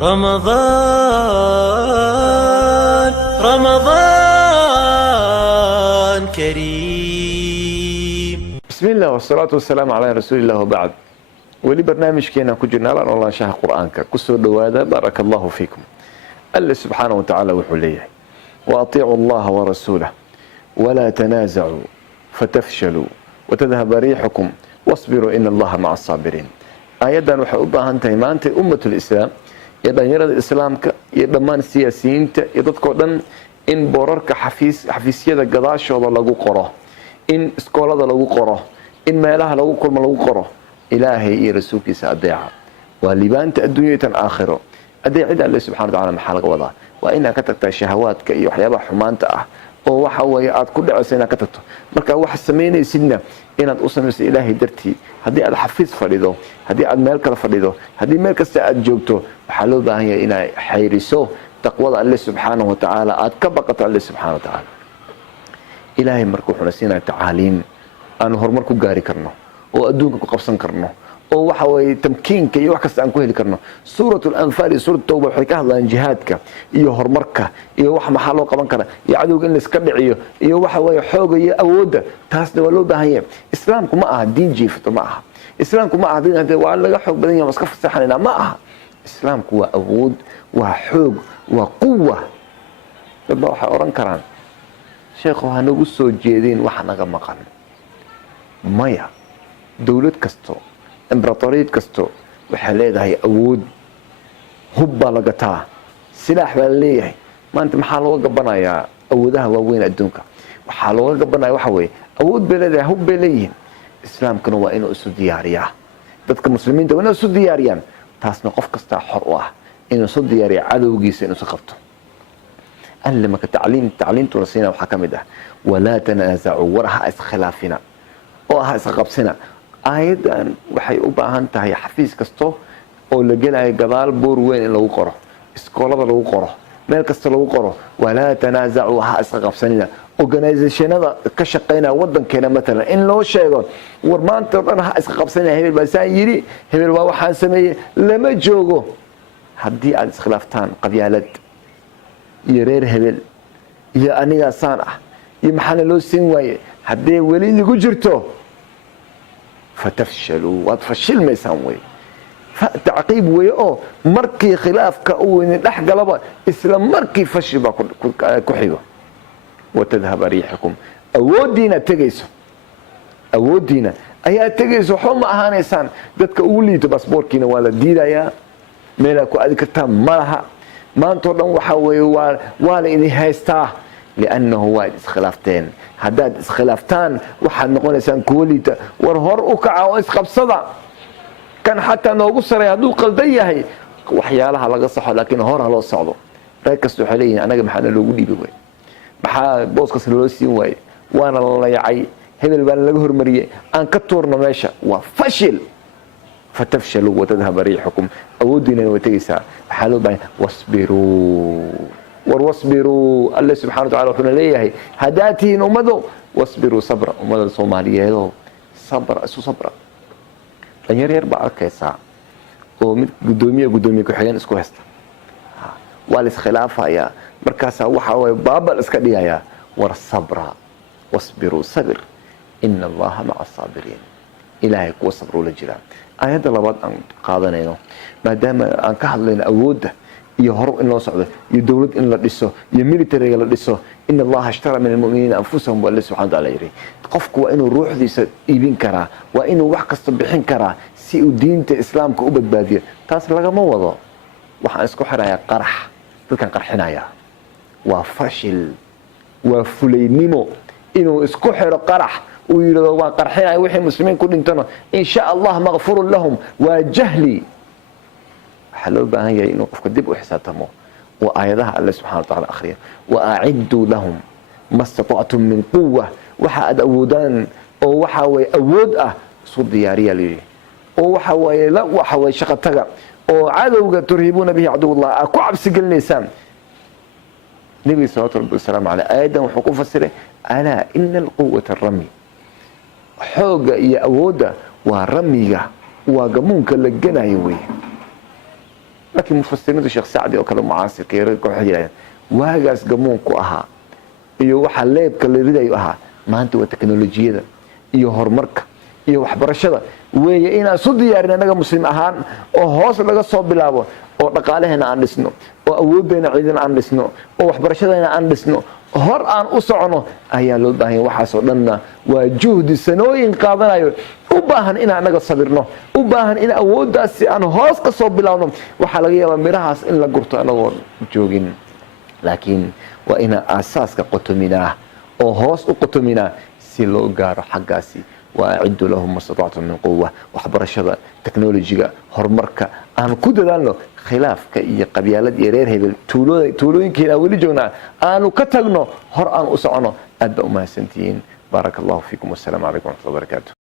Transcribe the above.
رمضان رمضان كريم. بسم الله والصلاة والسلام على رسول الله وبعد. ولي برنامج كينا كجرنا لأن الله شاه قرآنك كسر دوادا بارك الله فيكم. الله سبحانه وتعالى وحليه وأطيعوا الله ورسوله ولا تنازعوا فتفشلوا وتذهب ريحكم واصبروا إن الله مع الصابرين. آياdan waxay u baahan tahay maanta ummatul islaam iyo dhalinyarada islaamka iyo dhammaan siyaasiyiinta iyo dadkoo dhan in boorarka xafiisyada gadaashooda lagu qoro, in iskoolada lagu qoro, in meelaha lagu kulmo lagu qoro ilaahay iyo rasuulkiisa adeeca. waa libaanta adduunyada aakhiro. adeecida Allah subhanahu wa ta'ala maxaa laga wadaa? waa inaad ka tagtaa shahawaadka iyo waxyaabaha xumaanta ah oo waxa weeye aad ku dhacayso inaad ka tagto. marka waxa sameynaysidna inaad u samayso ilaahay dartii. haddii aad xafiis fadhido, haddii aad meel kale fadhido, haddii meel kasta aad joogto, waxaa loo baahan yahay inaad xayriso taqwada alle subxaanahu wa tacaala, aad ka baqato alle subxaanahu wa tacaala. ilaahay marka wuxuuna siinaya tacaaliim aan horumar ku gaari karno oo adduunka ku qabsan karno oo waxa weeye tamkiinka iyo wax kasta aan ku heli karno. suuratul anfaal iyo suurat tawba waxay ka hadlayaan jihaadka iyo horumarka iyo wax maxaa loo qaban kara iyo cadowga in la iska dhiciyo iyo waxa weeye xooga iyo awoodda. taasna waa loo baahan yahay. islaamku ma aha diin jiifto, ma aha. islaamku ma aha diin waa laga xoog badan yahay iska fasaxanayna, ma aha. islaamku waa awood, waa xoog, waa quwa. dadba waxay oran karaan sheekhu ha nagu soo jeedin wax naga maqan. maya, dawlad kasto امبراطوريات كستو waxay leedahay awood. hub baa laga taa, silaax baa leeyahay. maanta maxaa looga gabanayaa awoodaha waaweyn adduunka? waxaa looga gabanaya waxa weeye awood bay leedahay, hub bay leeyihiin. islaamkuna waa inuu isu diyaariyaa, dadka muslimiinta waa inuu isu diyaariyaan. taasna qof kasta xor u ah inuu isu diyaariyo cadowgiisa inuu isu qabto. alle marka tacliimtuna siina waxaa ka mid ah walaa tanaasacu, war ha iskhilaafina oo ha isqabsina. aayadan waxay u baahan tahay xafiis kasto oo la gelayo gadaal boor weyn in lagu qoro, iskoolada lagu qoro, meel kasta lagu qoro walaa tanaasacu, ha iska qabsanina. organizationada ka shaqeynaya wadankeena matalan in loo sheego war maanta oo dhan ha iska qabsanina, hebel baa saan yiri, hebel waa waxaan sameeyey, lama joogo. haddii aad iskhilaaftaan qabyaalad iyo reer hebel iyo aniga saan ah iyo maxaana loo siin waaye, haddii weli lagu jirto فتفشلوا وتفشل ميسان وي فتعقيب وي مركي خلافك او دخ غلبا اسلام مركي فشل با كخيغو وتذهب ريحكم. اودينا تغيسو، اودينا ايا تغيسو حما اهانيسان dadka ugu liito baasaboorkiina waa la diidayaa, meela ku aadi kartaa malaha. maanta dhan waxa weeye waa la idin haystaa لأنه وايد اسخلافتين. هداد اسخلافتان واحد نقول إنسان كوليتا ورهر أكع وإسقبصدا كان حتى نوقف سري هدو قلدية هي وحيالها لقى صح، لكن هورها لو صعدوا ركزوا حاليا. أنا جمحنا لو قولي بوي بحا بوسكس لوسي وي وأنا الله يعي هذا البان لجهر مريه أن كتورنا ماشى وفشل فتفشلوا وتذهب ريحكم. أودنا وتيسا حالو بين واصبروا واصبروا. الله سبحانه وتعالى وحنا ليه هداتين أمدو واصبروا صبرا. أمدو الصومالية صبر أسو صبرا لأن يربع كيسا ومن قدومية كحيان اسكو هستا والس خلافة يا مركاسا وحاوي بابا الاسكالية يا والصبرا واصبروا صبر إن الله مع الصابرين. إلهي قوة صبروا للجلال. آيات الله بعد أن قادنا ما دام أن كحض لنا أود iyo hor in loo socdo iyo dawlad in la dhiso iyo military la dhiso. in Allah ashtara min almu'minina anfusahum wa subhanahu wa ta'ala yiri qofku waa inuu ruuxdiisa iibin karaa, waa inuu wax kasta bixin karaa si uu diinta islaamka u badbaadiyo. taas lagama wado waxaan isku xirayaa qarax, dadkan qarxinaya waa fashil, waa fulaynimo. inuu isku xiro qarax uu yiraahdo waa qarxinaya wixii muslimiin ku dhintano insha Allah maghfurun lahum, waa jahli. حلو بهاي إنه قف كدب وحساتهم وآياتها الله سبحانه وتعالى أخرية وأعدوا لهم ما استطعتم من قوة وحا أودان أو وحاوي أود صد ديارية لي أو وحاوي لا وحاوي شقتها أو عدو ترهبون به عدو الله أكو عبس قل لسان. نبي صلى الله عليه وسلم على آدم وحقوق السرة ألا إن القوة الرمي حوق يا أودة ورمية وقمونك لجنا يوي laakiin mufassiriinta sheekh sacdi oo kale mucaasirkeeray waxay yiraahdeen waagaas gamuunku ahaa iyo waxa leebka la ridayo ahaa maanta waa teknolojiyada iyo horumarka iyo waxbarashada weeye inaan soo diyaarin anaga muslim ahaan oo hoos laga soo bilaabo oo dhaqaalaheena aan dhisno oo awoodeena ciidan aan dhisno oo waxbarashadeena aan dhisno hor aan u socono ayaa loo baahan yahay waxaas oo dhanna waa juhdi sanooyin qaadanayo u baahan in anaga sabirno u baahan in awooddaasi aan hoos ka soo bilaawno waxa laga yaabaa mirahaas in la gurto anagoo joogin laakiin waa ina asaaska qotominaa oo hoos u qotominaa si loo gaaro xaggaasi وأعدوا لهم ما استطعتم من قوة وحبرشة تكنولوجيا هرمركا أنا كده دانو خلاف كأي قبيلة يرير هبل تولوين كنا ولي جونا أنا كتغنو هر أن أسعنا أدبأ ما سنتين بارك الله فيكم والسلام عليكم ورحمة الله وبركاته